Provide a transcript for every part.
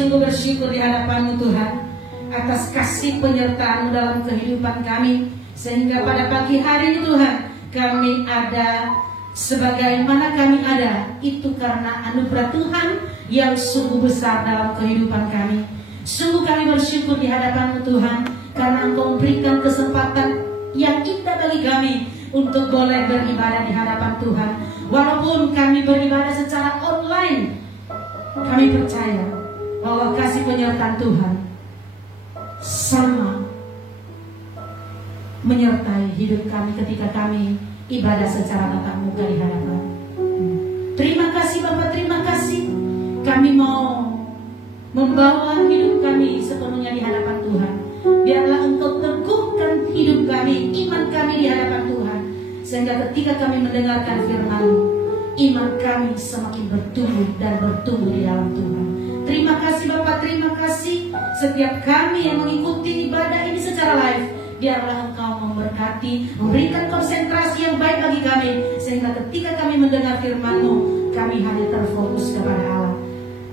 sungguh bersyukur di hadapan-Mu Tuhan atas kasih penyertaan-Mu dalam kehidupan kami, sehingga pada pagi hari ini Tuhan kami ada sebagaimana kami ada, itu karena anugerah Tuhan yang sungguh besar dalam kehidupan kami. Sungguh kami bersyukur di hadapan-Mu Tuhan, karena Engkau memberikan kesempatan yang indah bagi kami untuk boleh beribadah di hadapan Tuhan. Walaupun kami beribadah secara online, kami percaya bahwa kasih penyertaan Tuhan sama menyertai hidup kami ketika kami ibadah secara tatap muka di hadapan. Terima kasih Bapak, terima kasih. Kami mau membawa hidup kami sepenuhnya di hadapan Tuhan. Biarlah Engkau teguhkan hidup kami, iman kami di hadapan Tuhan, sehingga ketika kami mendengarkan firman-Mu, iman kami semakin bertumbuh dan bertumbuh di dalam Tuhan. Terima kasih Bapak, terima kasih. Setiap kami yang mengikuti ibadah ini secara live, biarlah Engkau memberkati, memberikan konsentrasi yang baik bagi kami, sehingga ketika kami mendengar firman-Mu, kami hanya terfokus kepada Allah.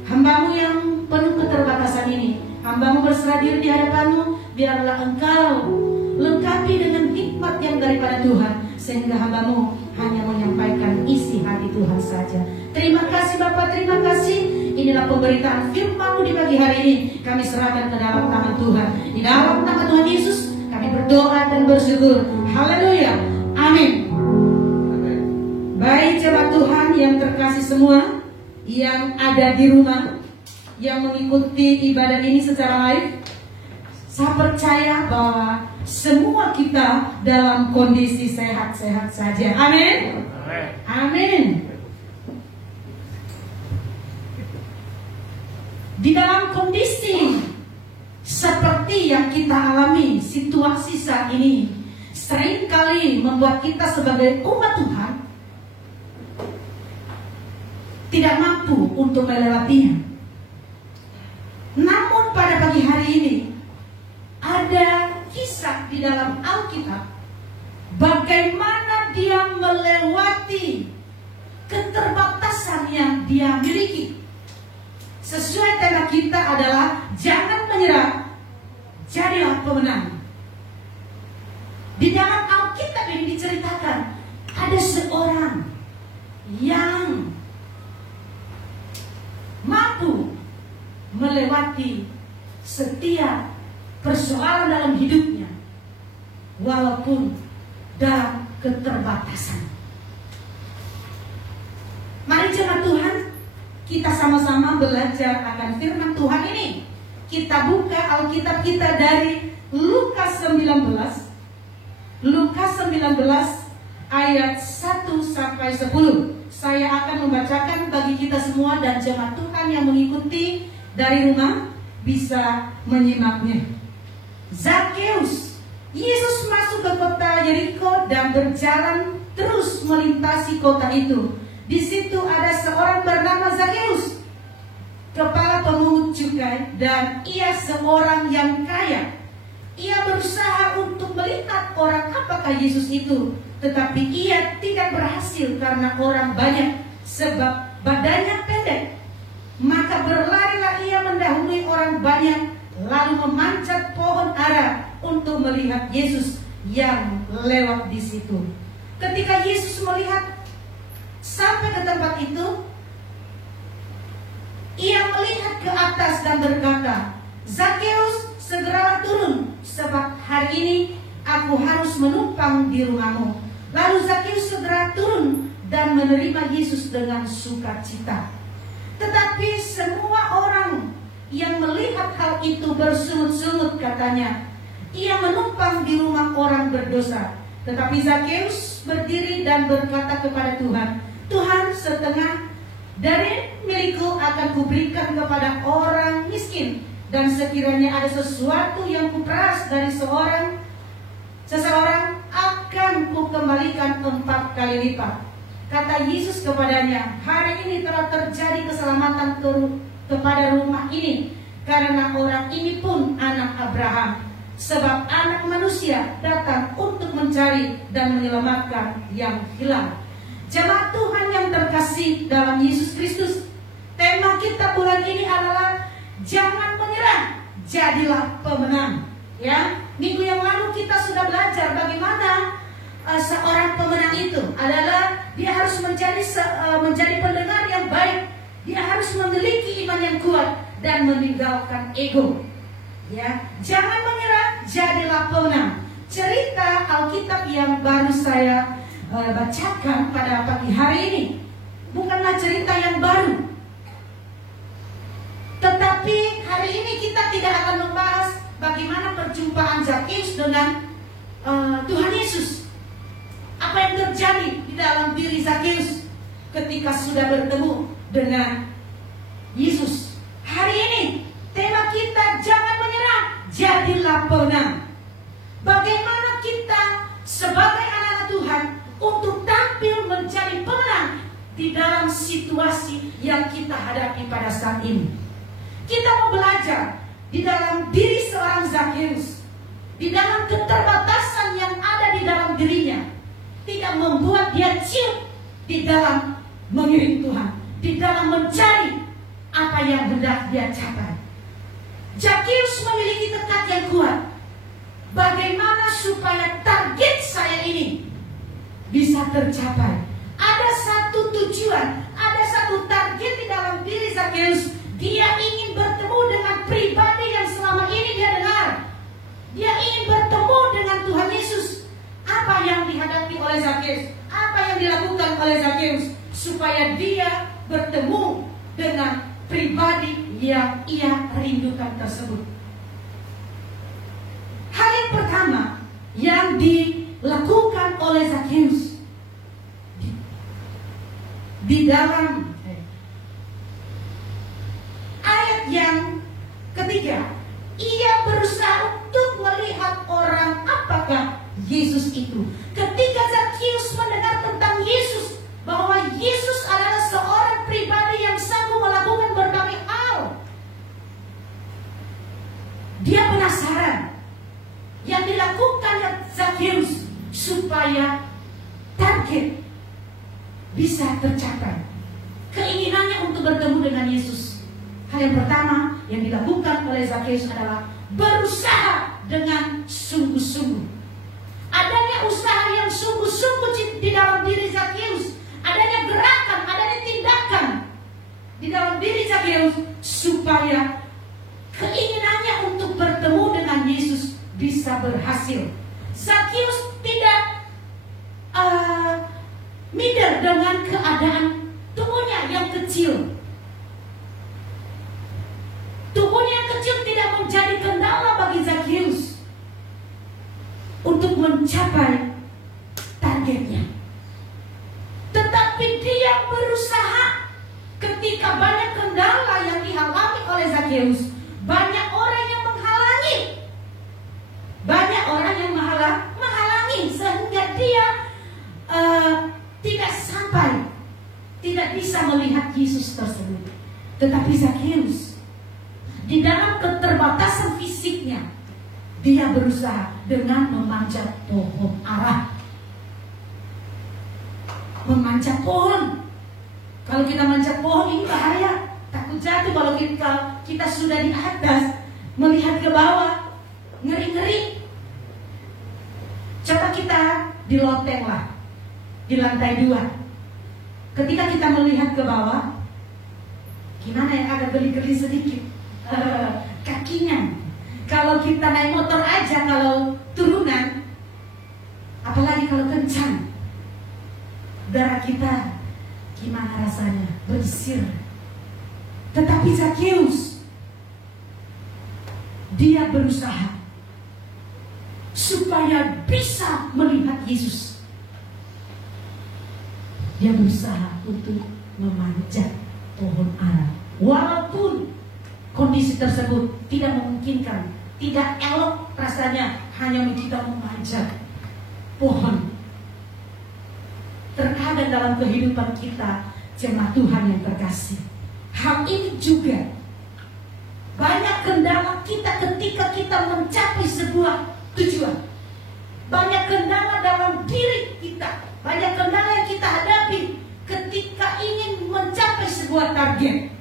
Hamba-Mu yang penuh keterbatasan ini, hamba-Mu berserah diri di hadapan-Mu. Biarlah Engkau lengkapi dengan hikmat yang daripada Tuhan, sehingga hamba-Mu hanya menyampaikan isi hati Tuhan saja. Terima kasih Bapak, terima kasih. Inilah pemberitaan firman-Mu di pagi hari ini. Kami serahkan ke dalam tangan Tuhan. Di dalam nama Tuhan Yesus kami berdoa dan bersyukur. Haleluya, amin. Baik jemaat Tuhan yang terkasih semua, yang ada di rumah, yang mengikuti ibadah ini secara live, saya percaya bahwa semua kita dalam kondisi sehat-sehat saja. Amin. Amin. Di dalam kondisi seperti yang kita alami, situasi saat ini seringkali membuat kita sebagai umat Tuhan tidak mampu untuk melewatinya. Namun pada pagi hari ini ada kisah di dalam Alkitab bagaimana dia melewati keterbatasan yang dia miliki. Sesuai tema kita adalah jangan menyerah, jadilah pemenang. Di dalam Alkitab ini diceritakan ada seorang yang mampu melewati setiap persoalan dalam hidupnya, walaupun dalam keterbatasan. Mari jemaat Tuhan, kita sama-sama belajar akan firman Tuhan ini. Kita buka Alkitab kita dari Lukas 19. Lukas 19 ayat 1 sampai 10. Saya akan membacakan bagi kita semua, dan jemaat Tuhan yang mengikuti dari rumah bisa menyimaknya. Zakheus. Yesus masuk ke kota Yeriko dan berjalan terus melintasi kota itu. Di situ ada seorang bernama Zakheus, kepala pemungut cukai, dan ia seorang yang kaya. Ia berusaha untuk melihat orang apakah Yesus itu, tetapi ia tidak berhasil karena orang banyak, sebab badannya pendek. Maka berlarilah ia mendahului orang banyak, lalu memanjat pohon ara untuk melihat Yesus yang lewat di situ. Ketika Yesus melihat sampai ke tempat itu, ia melihat ke atas dan berkata, "Zakheus, segeralah turun, sebab hari ini aku harus menumpang di rumahmu." Lalu Zakheus segera turun dan menerima Yesus dengan sukacita. Tetapi semua orang yang melihat hal itu bersungut-sungut, katanya, "Ia menumpang di rumah orang berdosa." Tetapi Zakheus berdiri dan berkata kepada Tuhan, "Tuhan, setengah dari milikku akan kuberikan kepada orang miskin, dan sekiranya ada sesuatu yang kuperas dari seseorang akan kukembalikan 4 kali lipat." Kata Yesus kepadanya, "Hari ini telah terjadi keselamatan kepada rumah ini, karena orang ini pun anak Abraham. Sebab anak manusia datang untuk mencari dan menyelamatkan yang hilang." Jemaat Tuhan yang terkasih dalam Yesus Kristus, tema kita bulan ini adalah jangan menyerah, jadilah pemenang. Ya, minggu yang lalu kita sudah belajar bagaimana seorang pemenang itu adalah dia harus menjadi pendengar yang baik, dia harus memiliki iman yang kuat dan meninggalkan ego. Ya, jangan menyerah, jadilah pemenang. Cerita Alkitab yang baru saya bacakan pada pagi hari ini bukanlah cerita yang baru, tetapi hari ini kita tidak akan membahas bagaimana perjumpaan Zakheus dengan Tuhan Yesus. Apa yang terjadi di dalam diri Zakheus ketika sudah bertemu dengan Yesus. Hari ini tema kita jangan menyerah, jadilah pemenang. Bagaimana kita sebagai anak Tuhan untuk tampil menjadi pemenang di dalam situasi yang kita hadapi pada saat ini. Kita mau belajar di dalam diri seorang Zakheus, di dalam keterbatasan yang ada di dalam dirinya, tidak membuat dia ciut di dalam mengiring Tuhan, di dalam mencari apa yang hendak dia capai. Zakheus memiliki tekad yang kuat. Bagaimana supaya target saya ini bisa tercapai? Ada satu tujuan, ada satu target di dalam diri Zakheus. Dia ingin bertemu dengan pribadi yang selama ini dia dengar. Dia ingin bertemu dengan Tuhan Yesus. Apa yang dihadapi oleh Zakheus? Apa yang dilakukan oleh Zakheus supaya dia bertemu dengan pribadi yang ia rindukan tersebut? Hal yang pertama yang dilakukan oleh Zakheus di dalam ayat yang ketiga, ia berusaha untuk melihat orang apakah Yesus itu. Ketika Zakheus mendengar tentang Yesus, bahwa Yesus adalah seorang pribadi yang sanggup melakukan berbagai hal, dia penasaran yang dilakukan Zakheus supaya target bisa tercapai. Keinginannya untuk bertemu dengan Yesus. Hal yang pertama yang dilakukan oleh Zakheus adalah berusaha dengan sungguh-sungguh. Adanya usaha yang sungguh-sungguh di dalam diri Zakheus, adanya gerakan, adanya tindakan di dalam diri Zakheus supaya keinginannya untuk bertemu dengan Yesus bisa berhasil. Zakheus tidak minder dengan keadaan tubuhnya yang kecil. Tubuhnya yang kecil tidak menjadi kendala bagi Zakheus untuk mencapai targetnya. Tetapi dia berusaha ketika banyak kendala yang dialami oleh Zakheus. Banyak orang yang menghalangi. Banyak orang yang menghalangi sehingga dia tidak sampai, tidak bisa melihat Yesus tersebut. Tetapi Zakheus di dalam keterbatasan fisiknya, dia berusaha dengan memanjat pohon ara. Memanjat pohon. Kalau kita manjat pohon ini bahaya, takut jatuh. Kalau kita sudah di atas, melihat ke bawah, ngeri-ngeri. Coba kita di loteng lah, di lantai 2. Ketika kita melihat ke bawah, gimana ya, agak geli-geli sedikit kakinya. Kalau kita naik motor aja, kalau turunan, apalagi kalau kencang, darah kita gimana rasanya, bersir. Tetapi Zakheus, dia berusaha supaya bisa melihat Yesus. Dia berusaha untuk memanjat pohon ara, walaupun kondisi tersebut tidak memungkinkan, tidak elok rasanya hanya kita memanjat pohon. Terkadang dalam kehidupan kita, jemaat Tuhan yang terkasih, hal ini juga banyak kendala kita ketika kita mencapai sebuah tujuan. Banyak kendala dalam diri kita, banyak kendala yang kita hadapi ketika ingin mencapai sebuah target.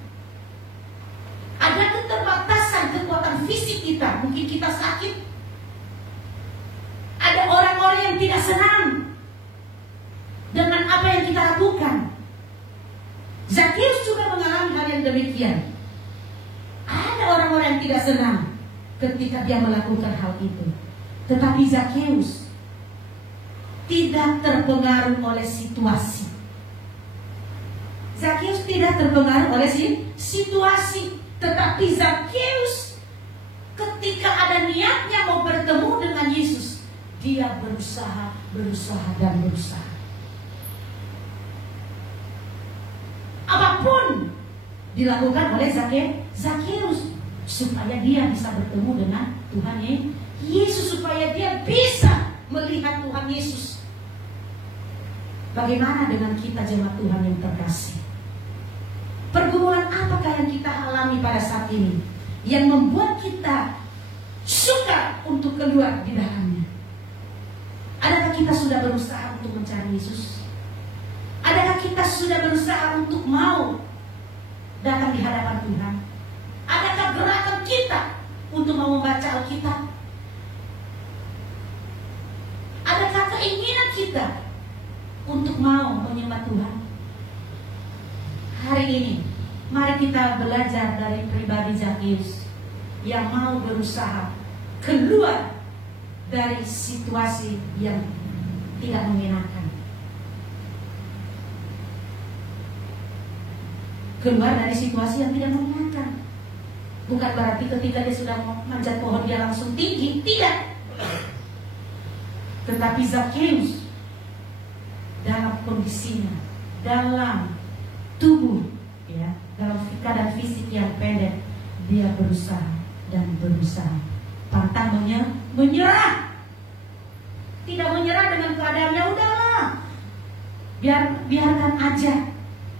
Ada keterbatasan demikian. Ada orang-orang yang tidak senang ketika dia melakukan hal itu. Tetapi Zakheus tidak terpengaruh oleh situasi. Zakheus tidak terpengaruh oleh situasi. Tetapi Zakheus ketika ada niatnya mau bertemu dengan Yesus, dia berusaha dan berusaha. Apapun dilakukan oleh Zakheus supaya dia bisa bertemu dengan Tuhan Yesus, supaya dia bisa melihat Tuhan Yesus. Bagaimana dengan kita jemaat Tuhan yang terkasih? Pergumulan apakah yang kita alami pada saat ini yang membuat kita suka untuk keluar di dalamnya? Adakah kita sudah berusaha untuk mencari Yesus? Adakah kita sudah berusaha untuk mau datang di hadapan Tuhan? Adakah gerakan kita untuk mau membaca Alkitab? Adakah keinginan kita untuk mau menyembah Tuhan? Hari ini mari kita belajar dari pribadi Zakheus yang mau berusaha keluar dari situasi yang tidak menyenangkan. Keluar dari situasi yang tidak menyenangkan. Bukan berarti ketika dia sudah manjat pohon dia langsung tinggi, tidak. Tetapi Zakheus dalam kondisinya, dalam tubuh, ya, dalam keadaan fisik yang pendek, dia berusaha dan berusaha. Pantang menyerah. Tidak menyerah dengan keadaannya, udahlah. Biarkan aja.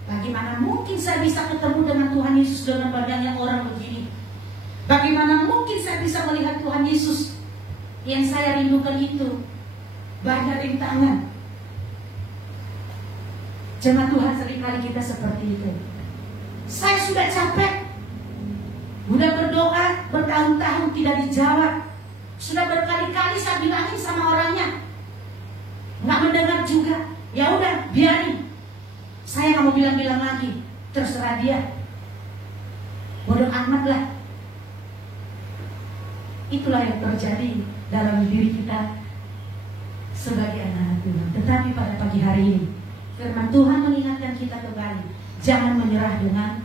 Bagaimana mungkin saya bisa ketemu dengan Tuhan Yesus dengan badannya orang begini? Bagaimana mungkin saya bisa melihat Tuhan Yesus? Yang saya rindukan itu banyak rintangan. Jemaat Tuhan, seringkali kita seperti itu. Saya sudah capek, sudah berdoa bertahun-tahun tidak dijawab. Sudah berkali-kali saya bilangin sama orangnya, nggak mendengar juga. Ya udah, biarin. Saya nggak mau bilang-bilang lagi, terserah dia. Bodoh amat lah. Itulah yang terjadi dalam diri kita sebagai anak Tuhan. Tetapi pada pagi hari ini, firman Tuhan mengingatkan kita kembali, jangan menyerah dengan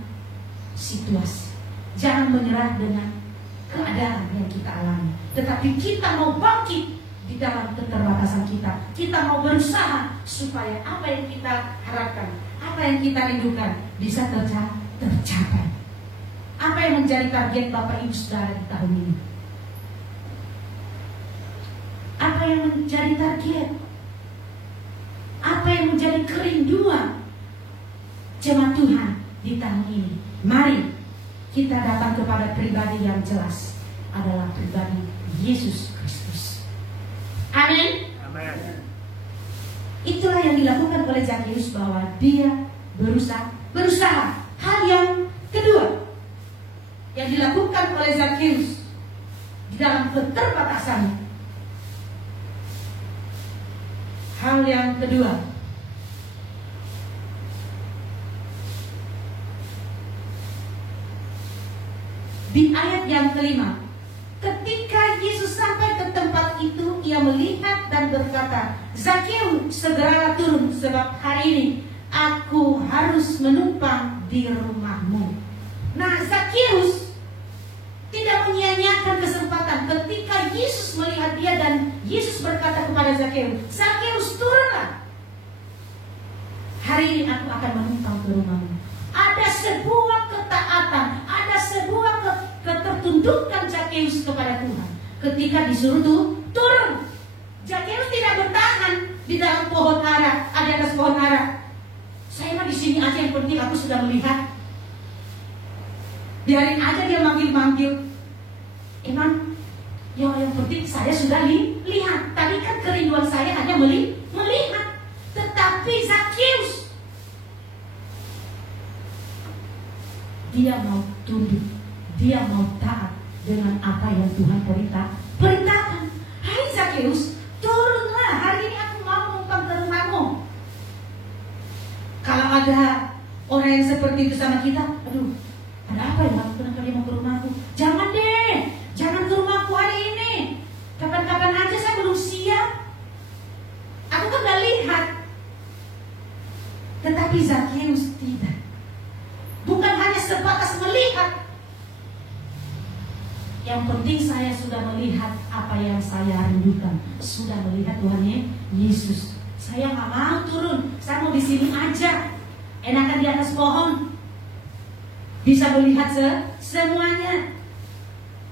situasi, jangan menyerah dengan keadaan yang kita alami. Tetapi kita mau bangkit di dalam keterbatasan kita. Kita mau berusaha supaya apa yang kita harapkan, apa yang kita rindukan bisa tercapai. Apa yang menjadi target Bapak Ibu Saudara di tahun ini? Apa yang menjadi target? Apa yang menjadi kerinduan jemaat Tuhan di tahun ini? Mari kita datang kepada pribadi yang jelas, adalah pribadi Yesus Kristus. Amin. Amin. Itulah yang dilakukan oleh Zakheus, bahwa dia berusaha. Hal yang kedua yang dilakukan oleh Zakheus di dalam keterbatasannya. Hal yang kedua, di ayat yang kelima, ketika Yesus sampai ke tempat itu, ia melihat dan berkata, Zakheus, segeralah turun, sebab hari ini aku harus menumpang di rumahmu. Nah, Zakheus tidak menyia-nyiakan kesempatan ketika Yesus melihat dia dan Yesus berkata kepada Zakheus, Zakheus, turunlah. Hari ini aku akan menumpang ke rumahmu. Ada sebuah ketaatan, ada sebuah ketertundukan Zakheus kepada Tuhan. Ketika disuruh turun, Zakheus tidak bertahan di dalam pohon ara, di atas pohon ara. Saya mah di sini aja, yang penting aku sudah melihat. Biarin aja dia manggil-manggil. Emang yang penting saya sudah lihat. Tadi kan kerinduan saya hanya melihat. Tetapi Zakheus, dia mau tunduk, dia mau taat dengan apa yang Tuhan perintahkan. Hai Zakheus, turunlah, hari ini aku mau menumpang ke rumahmu. Kalau ada orang yang seperti itu sama kita, aduh, Ada apa ya? Kenapa dia mau ke rumahku? Jangan deh, jangan ke rumahku hari ini. Kapan-kapan aja, saya belum siap. Aku kan gak lihat. Tetapi Zakheus tidak. Bukan hanya sebatas melihat. Yang penting saya sudah melihat apa yang saya rindukan. Sudah melihat Tuhan Yesus. Saya gak mau turun. Saya mau di sini aja. Enakan di atas pohon. Bisa melihat semuanya.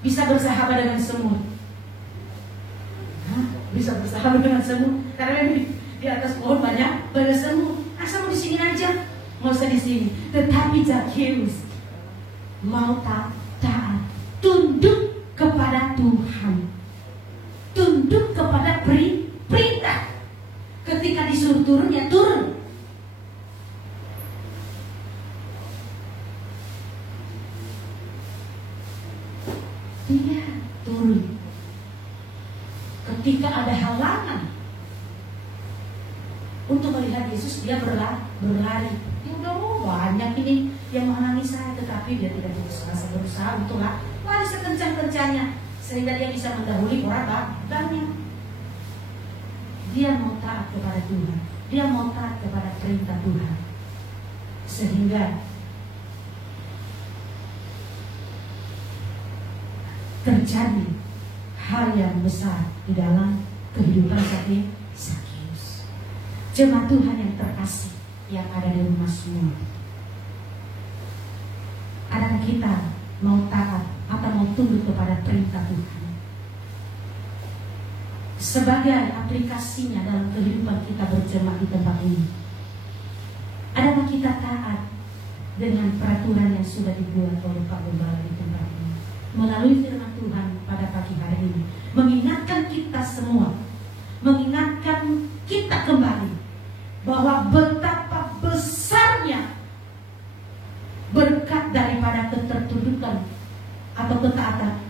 Bisa bersahabat dengan semut. Bisa bersahabat dengan semut. Karena di atas pohon banyak semut. Asal mau di sini aja. Nggak usah di sini. Tetapi Zakheus mau taat, tunduk kepada Tuhan, tunduk kepada perintah. Ketika disuruh turun, ya turun. Dia turun. Ketika ada halangan untuk melihat Yesus, dia berlari. Ya udah, banyak ini yang menghalangi saya, tetapi dia tidak berusaha untuk lari sekencang-kencangnya sehingga dia bisa mendahului orang banyak. Dia mau taat kepada Tuhan, dia mau taat kepada perintah Tuhan, sehingga terjadi hal yang besar di dalam kehidupan Zakheus. Jemaat Tuhan yang terkasih yang ada di rumah semua, adakah kita mau taat atau mau tunduk kepada perintah Tuhan sebagai aplikasinya dalam kehidupan kita berjemaat di tempat ini? Adakah kita taat dengan peraturan yang sudah dibuat oleh Pak Gembala di tempat ini melalui firman Tuhan pada pagi hari ini, mengingatkan kita semua, mengingatkan kita kembali bahwa betapa besarnya berkat daripada ketertundukan atau ketaatan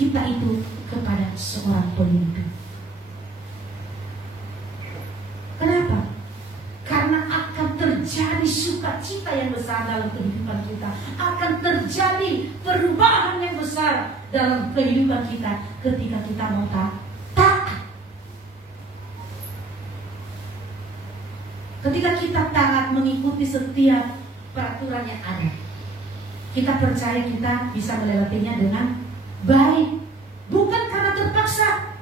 kita itu kepada seorang pemimpin. Kenapa? Karena akan terjadi sukacita yang besar dalam kehidupan kita, akan terjadi perubahan yang besar dalam kehidupan kita ketika kita mau taat. Ketika kita taat mengikuti setiap peraturan yang ada, kita percaya kita bisa melewatinya dengan baik. Bukan karena terpaksa.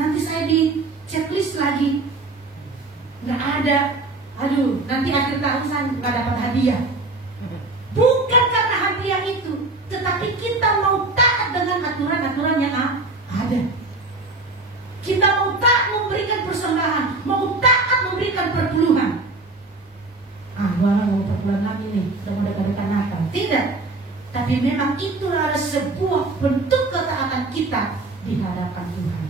Nanti saya di checklist lagi, nggak ada. Aduh, nanti akhir tahun saya nggak dapat hadiah. Bukan karena hadiah itu, tetapi kita mau taat dengan aturan-aturan yang ada. Kita mau taat memberikan persembahan, mau taat memberikan perpuluhan. Gua mau perpuluhan lagi nih, udah mau dekat-dekat Natal. Tidak. Tapi memang itu adalah sebuah bentuk ketaatan kita di hadapan Tuhan.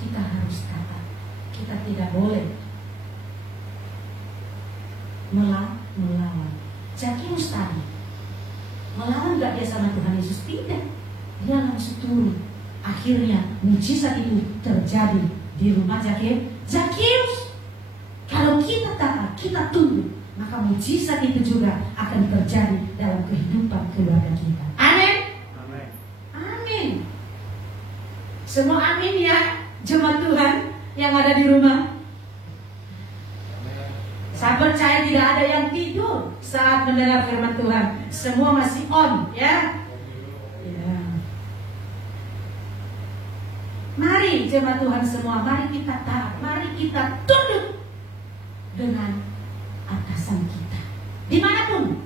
Kita harus taat. Kita tidak boleh melawan. Zakheus tadi melawan gak dia sama Tuhan Yesus? Tidak. Dia langsung turun. Akhirnya mujizat itu terjadi di rumah Zakheus. Kalau kita taat, kita tunduk, maka mujizat itu juga akan terjadi dalam kehidupan keluarga kita. Amin. Amin. Amin. Semua amin ya, jemaat Tuhan yang ada di rumah. Saya percaya tidak ada yang tidur saat mendengar firman Tuhan. Semua masih on, ya. Ya. Mari jemaat Tuhan semua, mari kita taat, mari kita tunduk dengan atasan kita. Dimanapun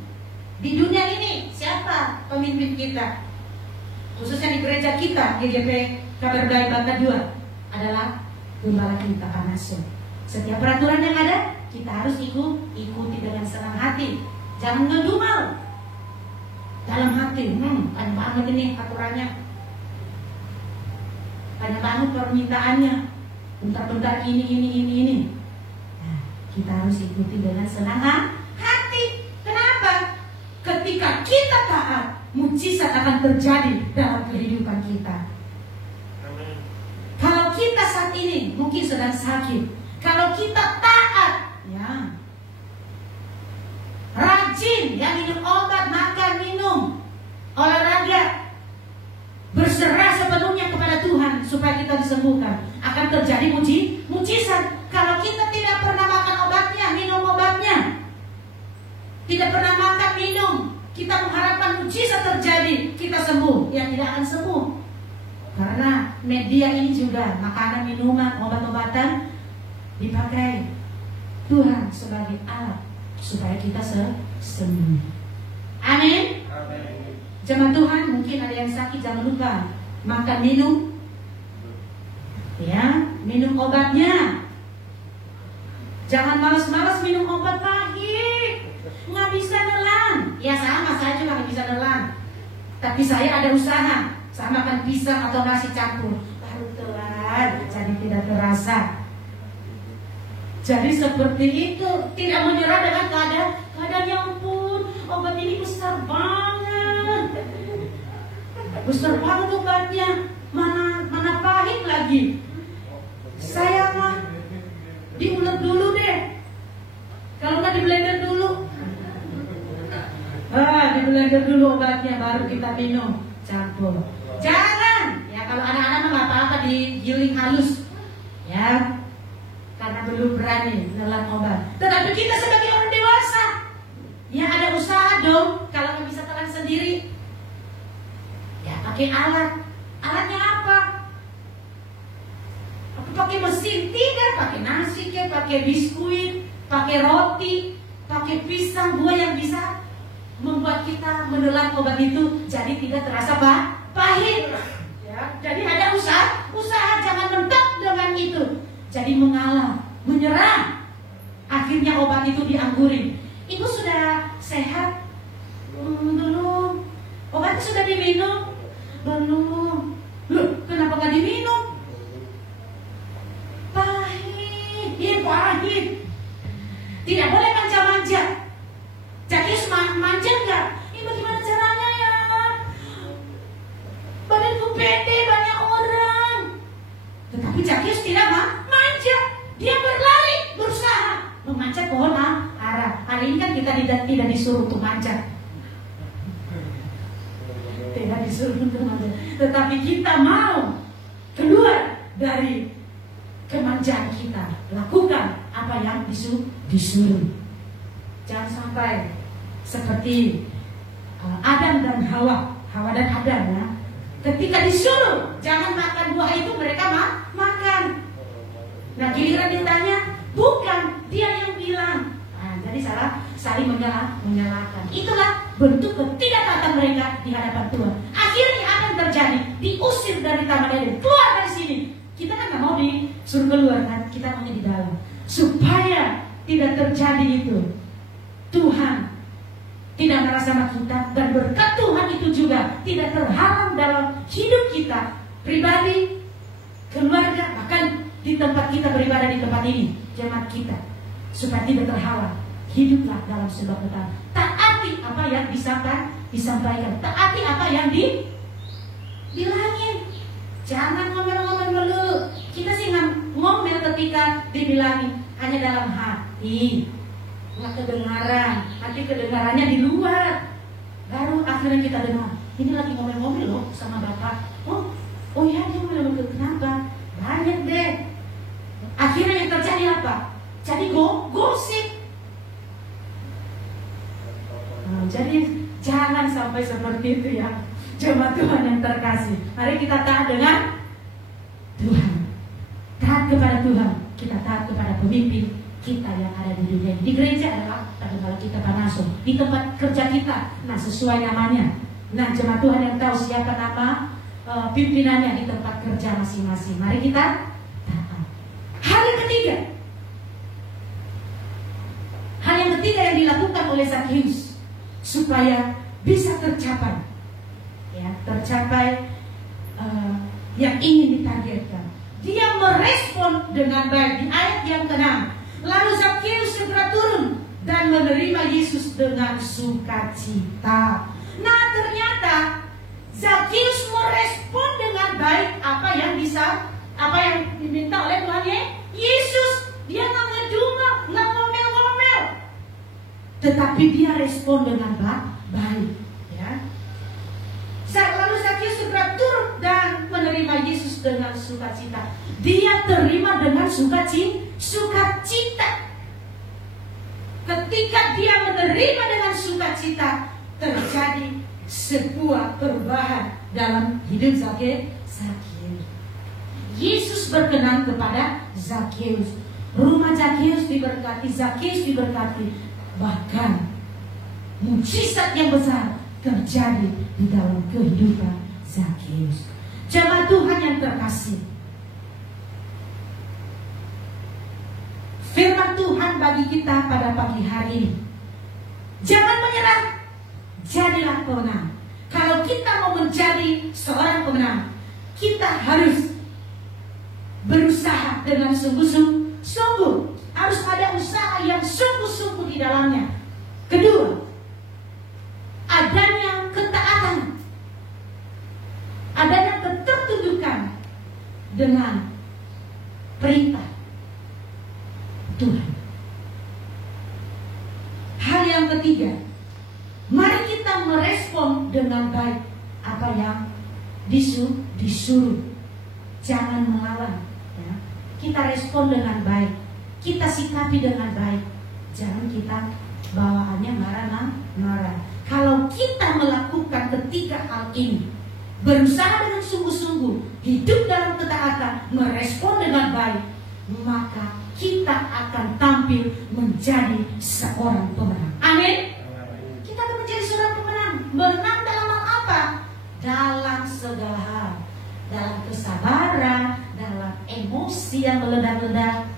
di dunia ini, siapa pemimpin kita? Khususnya di gereja kita, GGP Kabar Baik Bangka 2 adalah gembala kita, Pak Nasir. Setiap peraturan yang ada, kita harus ikuti dengan senang hati. Jangan ngedumel dalam hati. Panjang banget ini aturannya, panjang banget permintaannya, bentar-bentar ini. Nah, kita harus ikuti dengan senang hati. Kenapa? Ketika kita taat, mujizat akan terjadi dalam kehidupan kita. Amin. Kalau kita saat ini mungkin sedang sakit, kalau kita taat, ya, terjadi mujizat. Kalau kita tidak pernah makan obatnya, minum obatnya, tidak pernah makan, minum, kita mengharapkan mujizat terjadi, kita sembuh, ya tidak akan sembuh. Karena media ini juga, makanan, minuman, obat-obatan dipakai Tuhan sebagai alat supaya kita sembuh. Amin. Jemaat Tuhan, mungkin ada yang sakit, jangan lupa makan, minum, ya, minum obatnya. Jangan malas-malas minum obat pahit, nggak bisa nelan. Ya sama, saya juga nggak bisa nelan. Tapi saya ada usaha. Saya makan pisang atau nasi campur, baru telan, jadi tidak terasa. Jadi seperti itu, tidak menyerah dengan keadaan yang ampun, obat ini besar banget. Besar banget obatnya, mana pahit lagi. Saya mah diulek dulu deh. Kalau nggak di blender dulu. Di blender dulu obatnya, baru kita minum, campur. Jangan, ya kalau anak-anak nggak apa-apa digiling halus, ya, karena belum berani menelan obat. Tetapi kita sebagai orang dewasa, ya ada usaha dong. Kalau nggak bisa telan sendiri, ya pakai alat. Alatnya apa? Pakai mesin? Tidak, pakai nasi, pakai biskuit, pakai roti, pakai pisang, buah yang bisa membuat kita menelan obat itu jadi tidak terasa pahit. Ya, jadi ada usaha, jangan mentok dengan itu. Jadi mengalah, menyerah. Akhirnya obat itu dianggurin. Ibu sudah sehat? Belum. Obatnya sudah diminum? Belum. Loh, kenapa nggak diminum? Pahit. Iya, pahit. Tidak boleh manja-manja. Jadi manja enggak? Ini bagaimana caranya ya? Badanku pede, banyak orang. Tetapi Zakius tidak manja. Dia berlari, berusaha memanjat pohon ara. Hari ini kan kita tidak disuruh untuk manjat. Tidak disuruh untuk manjat. Tetapi kita mau keluar dari kemanjaan kita. Lakukan apa yang disuruh. Jangan sampai seperti Adam dan Hawa dan Adam, ya. Ketika disuruh jangan makan buah itu, mereka makan. Nah giliran ditanya, bukan, dia yang bilang. Nah, jadi saling menyalahkan. Itulah bentuk ketidaktaatan mereka di hadapan Tuhan. Akhirnya apa yang terjadi? Diusir dari Taman Eden, keluar dari sini. Kita kan nggak mau disuruh keluar, kan? Kita maunya di dalam. Supaya tidak terjadi itu, Tuhan tidak marah sama kita, dan berkat Tuhan itu juga tidak terhalang dalam hidup kita pribadi, keluarga, bahkan di tempat kita beribadah di tempat ini, jemaat kita, supaya tidak terhalang. Hiduplah dalam sebuah ketaatan. Taati apa yang disampaikan, taati apa yang dibilangin. Jangan ngomel-ngomel dulu. Kita sih ngomel ketika dibilangin hanya dalam hati, nggak kedengaran. Nanti kedengarannya di luar. Baru akhirnya kita dengar, ini lagi ngomel-ngomel loh sama bapak. Oh ya, dia ngomel-ngomel, kenapa? Banyak deh. Akhirnya yang terjadi apa? Jadi gosip. Jadi jangan sampai seperti itu ya, jemaat Tuhan yang terkasih. Mari kita taat dengan Tuhan, taat kepada Tuhan, kita taat kepada pemimpin kita yang ada di dunia. Di gereja adalah kalau kita panasum, di tempat kerja kita, nah sesuai namanya. Nah jemaat Tuhan yang tahu siapa nama pimpinannya di tempat kerja masing-masing. Mari kita taat. Hal yang ketiga yang dilakukan oleh Zakius supaya bisa tercapai, ya, yang ingin ditargetkan. Dia merespon dengan baik di ayat yang ke-6. Lalu Zakius segera turun dan menerima Yesus dengan sukacita. Nah ternyata Zakius merespon dengan baik apa yang diminta oleh Tuhan Yesus. Dia nggak ngedumel, nggak ngomel-ngomel, tetapi dia respon dengan baik. Ya. Lalu Zakius segera turun dan menerima Yesus dengan sukacita. Dia terima dengan sukacita. Ketika dia menerima dengan sukacita, terjadi sebuah perubahan dalam hidup Zakheus. Yesus berkenan kepada Zakheus. Rumah Zakheus diberkati, Zakheus diberkati. Bahkan mukjizat yang besar terjadi di dalam kehidupan Zakheus. Jemaat Tuhan yang terkasih, firman Tuhan bagi kita pada pagi hari ini, jangan menyerah, jadilah pemenang. Kalau kita mau menjadi seorang pemenang, kita harus berusaha dengan sungguh-sungguh. Harus ada usaha yang sungguh-sungguh di dalamnya. Kedua, adanya ketaatan, adanya ketertundukan dengan perintah Tuhan. Hal yang ketiga, mari kita merespon dengan baik apa yang disuruh. Jangan melawan, ya. Kita respon dengan baik, kita sikapi dengan baik. Jangan kita bawaannya marah. Kalau kita melakukan ketiga hal ini, berusaha dengan sungguh-sungguh, hidup dalam ketaatan, merespon dengan baik, maka kita akan tampil menjadi seorang pemenang. Amin. Kita akan menjadi seorang pemenang. Menang dalam hal apa? Dalam segala hal. Dalam kesabaran, dalam emosi yang meledak-ledak,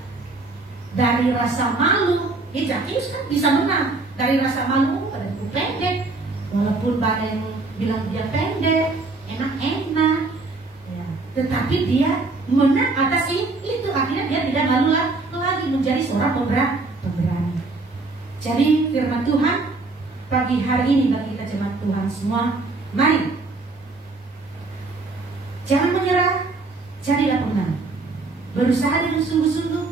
dari rasa malu. Zakheus kan bisa menang dari rasa malu. Badanku pendek, walaupun badan bilang dia pendek, enak-enak, ya. Tetapi dia menang atas itu. Akhirnya dia tidak malu lagi, menjadi seorang pemberani. Jadi firman Tuhan pagi hari ini bagi kita jemaat Tuhan semua, mari jangan menyerah, jadilah pemenang. Berusaha dengan sungguh-sungguh,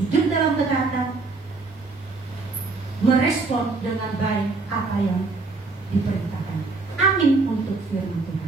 hidup dalam ketaatan, merespon dengan baik apa yang diperintahkan. Amin untuk firman Tuhan.